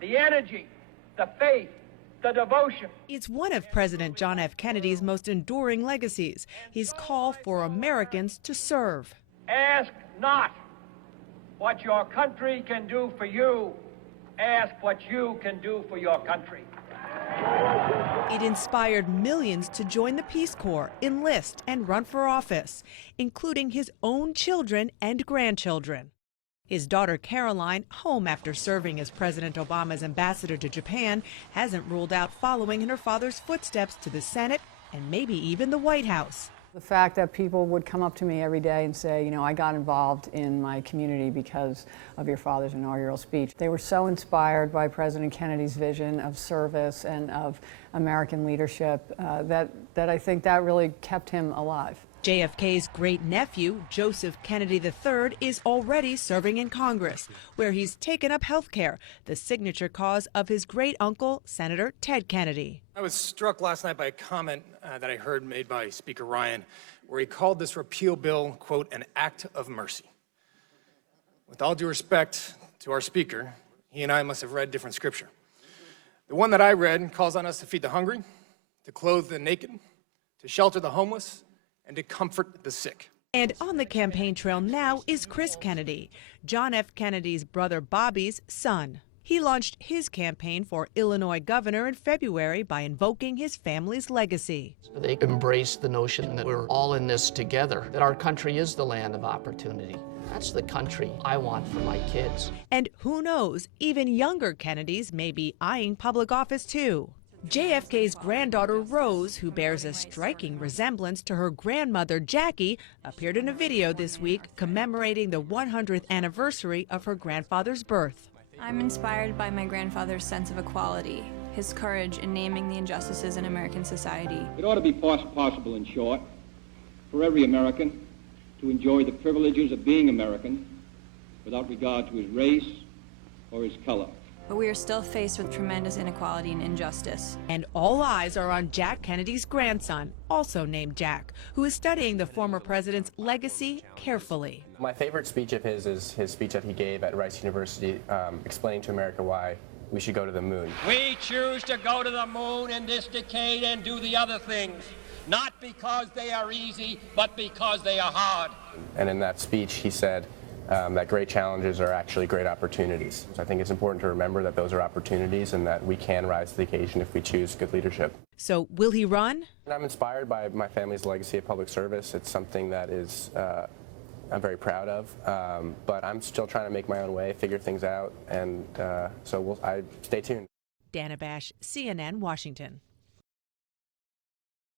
the energy, the faith, the devotion. It's one of President John F. Kennedy's most enduring legacies, his call for Americans to serve. Ask not what your country can do for you. Ask what you can do for your country. It inspired millions to join the Peace Corps, enlist, and run for office, including his own children and grandchildren. His daughter Caroline, home after serving as President Obama's ambassador to Japan, hasn't ruled out following in her father's footsteps to the Senate and maybe even the White House. The fact that people would come up to me every day and say, you know, I got involved in my community because of your father's inaugural speech. They were so inspired by President Kennedy's vision of service and of American leadership that I think that really kept him alive. JFK's great-nephew, Joseph Kennedy III, is already serving in Congress, where he's taken up health care, the signature cause of his great-uncle, Senator Ted Kennedy. I was struck last night by a comment that I heard made by Speaker Ryan, where he called this repeal bill, quote, an act of mercy. With all due respect to our Speaker, he and I must have read different scripture. The one that I read calls on us to feed the hungry, to clothe the naked, to shelter the homeless, and to comfort the sick. And on the campaign trail now is Chris Kennedy, John F. Kennedy's brother Bobby's son. He launched his campaign for Illinois governor in February by invoking his family's legacy. They embrace the notion that we're all in this together, that our country is the land of opportunity. That's the country I want for my kids. And who knows, even younger Kennedys may be eyeing public office too. JFK's granddaughter Rose, who bears a striking resemblance to her grandmother Jackie, appeared in a video this week commemorating the 100th anniversary of her grandfather's birth. I'm inspired by my grandfather's sense of equality, his courage in naming the injustices in American society. It ought to be possible, in short, for every American to enjoy the privileges of being American without regard to his race or his color. But we are still faced with tremendous inequality and injustice. And all eyes are on Jack Kennedy's grandson, also named Jack, who is studying the former president's legacy carefully. My favorite speech of his is his speech that he gave at Rice University, explaining to America why we should go to the moon. We choose to go to the moon in this decade and do the other things, not because they are easy, but because they are hard. And in that speech, he said that great challenges are actually great opportunities. So I think it's important to remember that those are opportunities and that we can rise to the occasion if we choose good leadership. So will he run? And I'm inspired by my family's legacy of public service. It's something that is I'm very proud of, but I'm still trying to make my own way, figure things out, and so I stay tuned. Dana Bash, CNN, Washington.